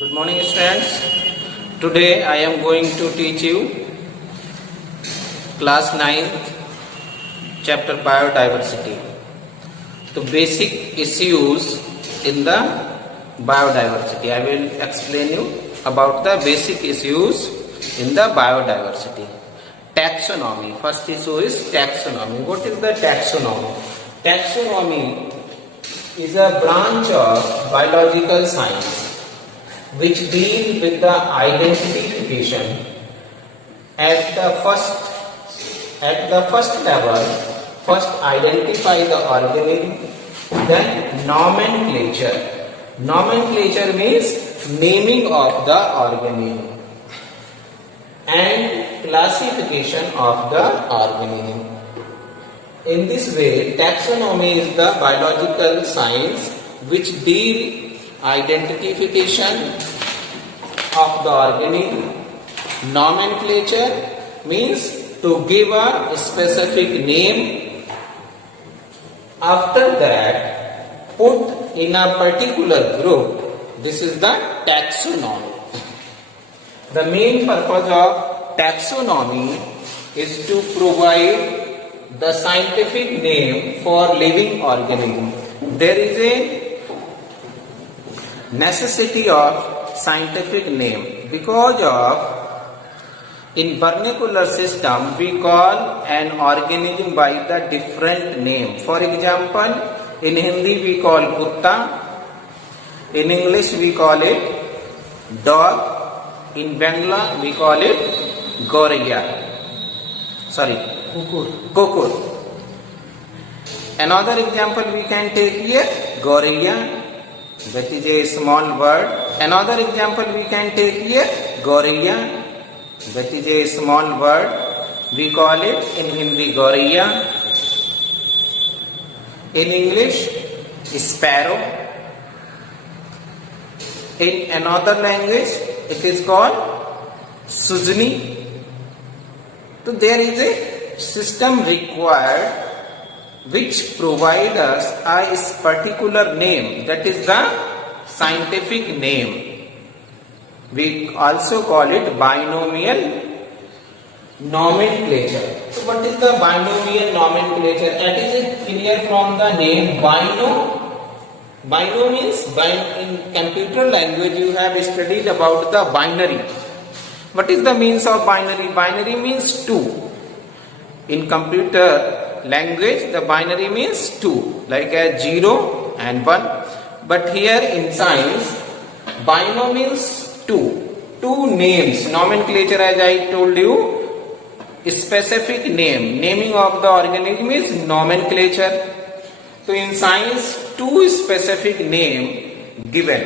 Good morning, students. Today I am going to teach you class 9th chapter biodiversity. The basic issues in the biodiversity. I will explain you about the basic issues in the biodiversity. Taxonomy. First issue is taxonomy. What is the taxonomy? Taxonomy is a branch of biological science which deal with the identification at the first level. First identify the organism, then nomenclature. Nomenclature means naming of the organism and classification of the organism. In this way, taxonomy is the biological science which deal identification of the organism. Nomenclature means to give a specific name. After that, put in a particular group. This is the taxonomy. The main purpose of taxonomy is to provide the scientific name for living organism. There is a necessity of scientific name because of in vernacular system we call an organism by the different name. For example, in Hindi we call kutta, in English we call it dog, in Bangla we call it kukur. Another example we can take here, gorilla. That is a small bird. Another example we can take here, gorilla. That is a small bird. We call it in Hindi gorilla. In English, sparrow. In another language, it is called sujni. So there is a system required which provide us a particular name, that is the scientific name. We also call it binomial nomenclature. So what is the binomial nomenclature? That is clear from the name bino. Bino means in computer language you have studied about the binary. What is the means of binary? Binary means 2. In computer language, the binary means 2, like a 0 and 1. But here in science, bino means 2. 2 names, nomenclature as I told you, specific name. Naming of the organism is nomenclature. So in science, 2 specific name given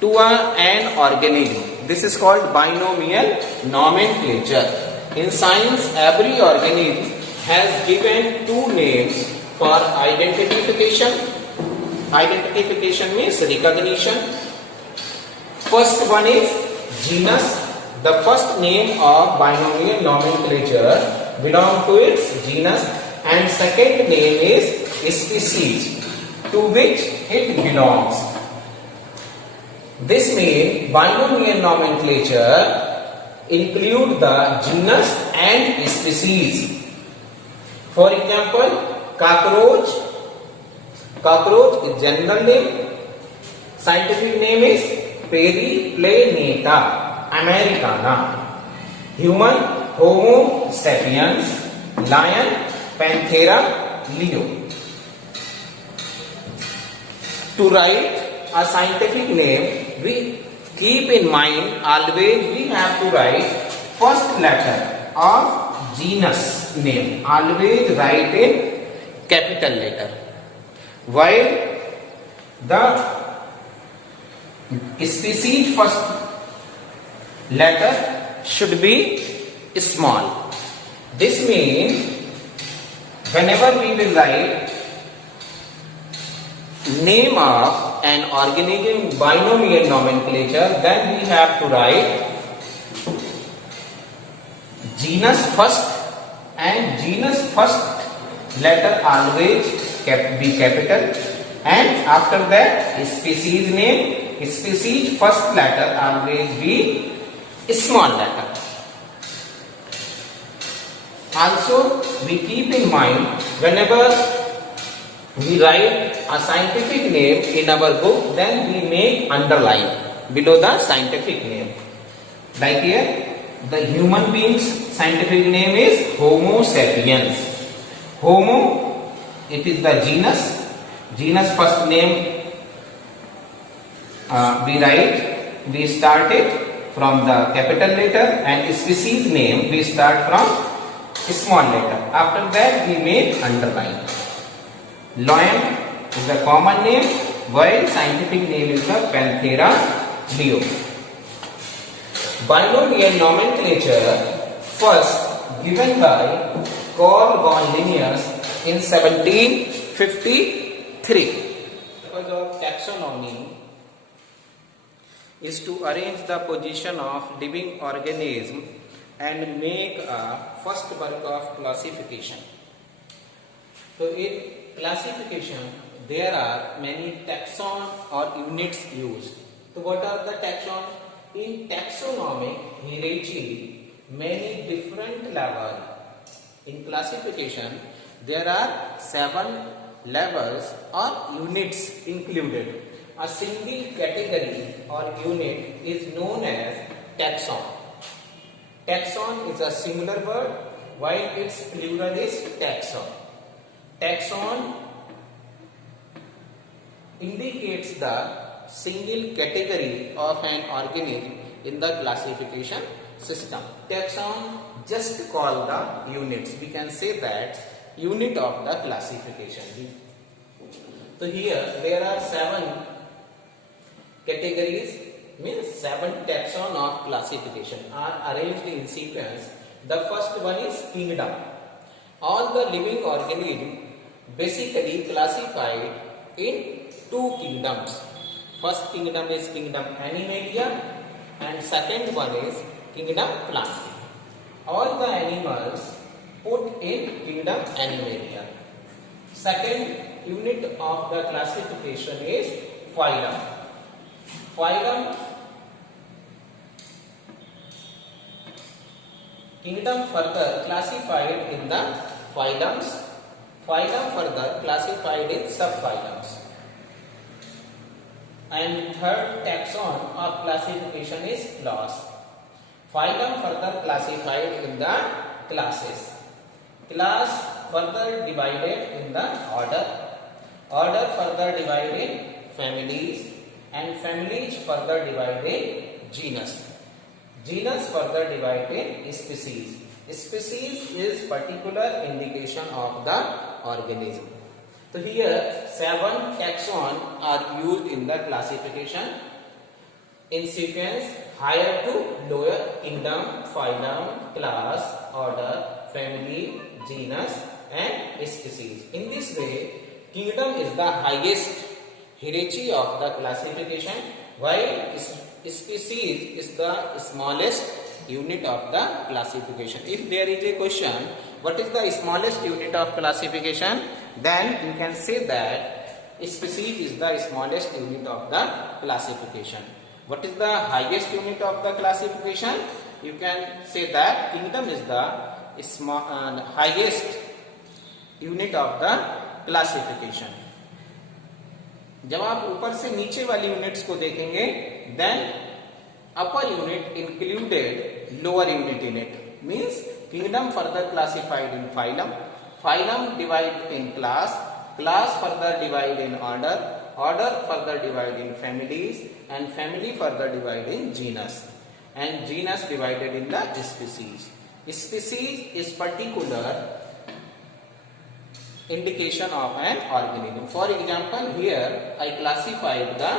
to an organism. This is called binomial nomenclature. In science, every organism has given 2 names for identification. Identification means recognition. First one is genus. The first name of binomial nomenclature belongs to its genus, and second name is species to which it belongs. This means binomial nomenclature include the genus and species. For example, cockroach. Cockroach is general name. Scientific name is Periplaneta americana. Human, Homo sapiens. Lion, Panthera leo. To write a scientific name, we keep in mind always we have to write first letter of genus name. Always write in capital letter, while the species first letter should be small. This means whenever we will write name of an organism binomial nomenclature, then we have to write genus first, and genus first letter always be capital, and after that species name species first letter always be small letter. Also, we keep in mind whenever we write a scientific name in our book, then we make underline below the scientific name. Like here, the human being's scientific name is Homo sapiens. Homo, it is the genus. Genus first name we start it from the capital letter, and species name we start from small letter. After that we make underline. Lion is the common name, while scientific name is the Panthera leo. Binomial nomenclature first given by Carl von Linnaeus in 1753. The purpose of taxonomy is to arrange the position of living organism and make a first work of classification. So in classification there are many taxon or units used. So what are the taxon? In taxonomic hierarchy, many different levels. In classification there are 7 levels or units included. A single category or unit is known as taxon. Taxon is a singular word, while its plural is taxon. Taxon indicates the single category of an organism in the classification system. Taxon just call the units. We can say that unit of the classification. So here there are 7 categories, means 7 taxon of classification are arranged in sequence. The first one is kingdom. All the living organisms basically classified in 2 kingdoms. First kingdom is kingdom Animalia and second one is kingdom Plantae. All the animals put in kingdom Animalia. Second unit of the classification is phylum. Phylum, kingdom further classified in the phylums, phylum further classified in subphylums. And third taxon of classification is class. Phylum further classified in the classes. Class further divided in the order. Order further divided in families. And families further divided in genus. Genus further divided in species. Species is particular indication of the organism. So here 7 taxon are used in the classification in sequence higher to lower: kingdom, phylum, class, order, family, genus and species. In this way, kingdom is the highest hierarchy of the classification, while species is the smallest unit of the classification. If there is a question, what is the smallest unit of classification? Then you can say that species is the smallest unit of the classification. What is the highest unit of the classification? You can say that kingdom is the highest unit of the classification. जब आप ऊपर से नीचे वाली units को देखेंगे, then upper unit included lower unit in it. Means kingdom further classified in phylum, phylum divided in class, class further divided in order, order further divided in families, and family further divided in genus, and genus divided in the species. Species is particular indication of an organism. For example, here I classified the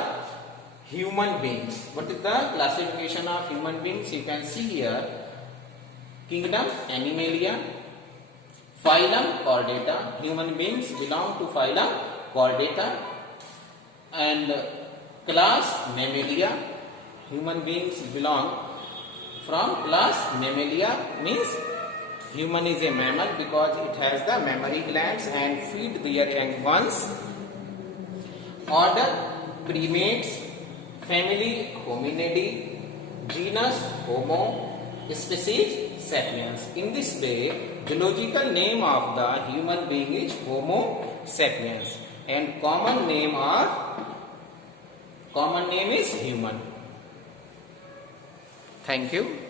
human beings. What is the classification of human beings? You can see here: kingdom Animalia, phylum Chordata. Human beings belong to phylum Chordata, and class Mammalia. Human beings belong from class Mammalia, means human is a mammal because it has the mammary glands and feed their young ones. Order Primates, family Hominidae, genus Homo, species Sapiens. In this way, zoological name of the human being is Homo sapiens, and common name is human. Thank you.